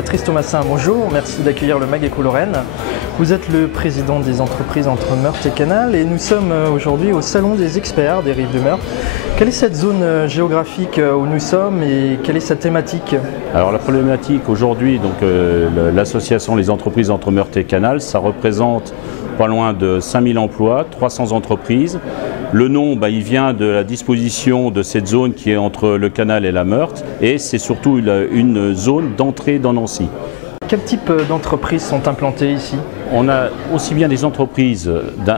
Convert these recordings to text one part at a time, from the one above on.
Patrice Thomassin, bonjour, merci d'accueillir le Mag Éco Lorraine. Vous êtes le président des entreprises entre Meurthe et Canal et nous sommes aujourd'hui au Salon des experts des Rives de Meurthe. Quelle est cette zone géographique où nous sommes et quelle est sa thématique? Alors la problématique aujourd'hui, l'association Les entreprises entre Meurthe et Canal, ça représente pas loin de 5000 emplois, 300 entreprises. Le nom, il vient de la disposition de cette zone qui est entre le Canal et la Meurthe et c'est surtout une zone d'entrée dans Nancy. Quel type d'entreprises sont implantées ici? On a aussi bien des entreprises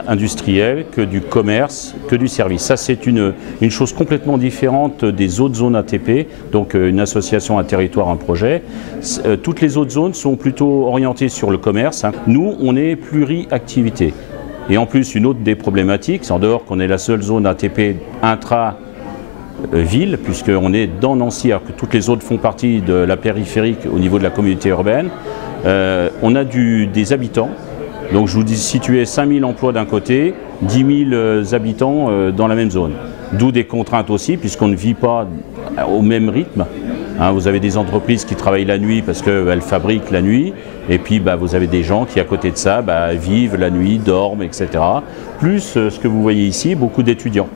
industrielles que du commerce, que du service. Ça, c'est une chose complètement différente des autres zones ATP, donc une association, un territoire, un projet. Toutes les autres zones sont plutôt orientées sur le commerce. Nous, on est pluri-activité. Et en plus, une autre des problématiques, c'est en dehors qu'on est la seule zone ATP intra-ville, puisqu'on est dans Nancy, alors que toutes les autres font partie de la périphérique au niveau de la communauté urbaine. On a des habitants, donc je vous dis situé 5000 emplois d'un côté, 10 000 habitants dans la même zone. D'où des contraintes aussi, puisqu'on ne vit pas au même rythme. Vous avez des entreprises qui travaillent la nuit parce qu'elles fabriquent la nuit, et puis vous avez des gens qui à côté de ça vivent la nuit, dorment, etc. Plus ce que vous voyez ici, beaucoup d'étudiants.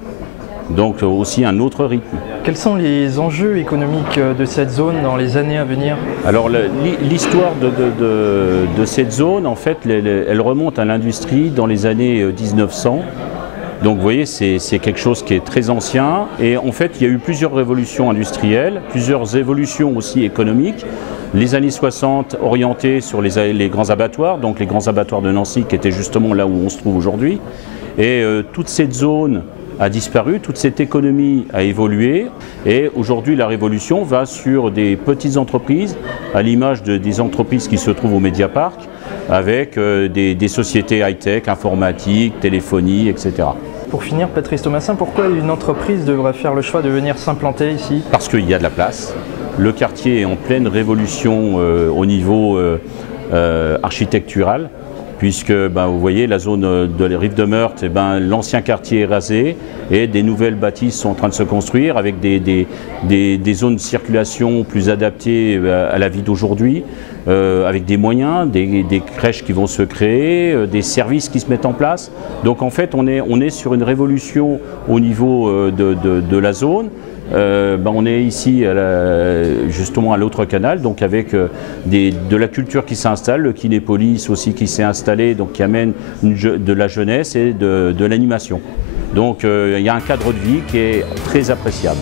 Donc aussi un autre rythme. Quels sont les enjeux économiques de cette zone dans les années à venir? Alors l'histoire de cette zone, en fait, elle remonte à l'industrie dans les années 1900. Donc vous voyez, c'est quelque chose qui est très ancien et en fait il y a eu plusieurs révolutions industrielles, plusieurs évolutions aussi économiques. Les années 60 orientées sur les grands abattoirs, donc les grands abattoirs de Nancy qui étaient justement là où on se trouve aujourd'hui. Et toute cette zone a disparu, toute cette économie a évolué et aujourd'hui la révolution va sur des petites entreprises à l'image des entreprises qui se trouvent au Mediapark avec des sociétés high-tech, informatique, téléphonie, etc. Pour finir, Patrice Thomassin, pourquoi une entreprise devrait faire le choix de venir s'implanter ici? Parce qu'il y a de la place. Le quartier est en pleine révolution au niveau architectural. Puisque vous voyez la zone de les Rives de Meurthe, l'ancien quartier est rasé et des nouvelles bâtisses sont en train de se construire avec des zones de circulation plus adaptées à la vie d'aujourd'hui, avec des moyens, des crèches qui vont se créer, des services qui se mettent en place. Donc en fait on est sur une révolution au niveau de la zone. On est ici justement à l'autre canal, donc avec de la culture qui s'installe, le Kinépolis aussi qui s'est installé, donc qui amène de la jeunesse et de l'animation. Donc il y a un cadre de vie qui est très appréciable.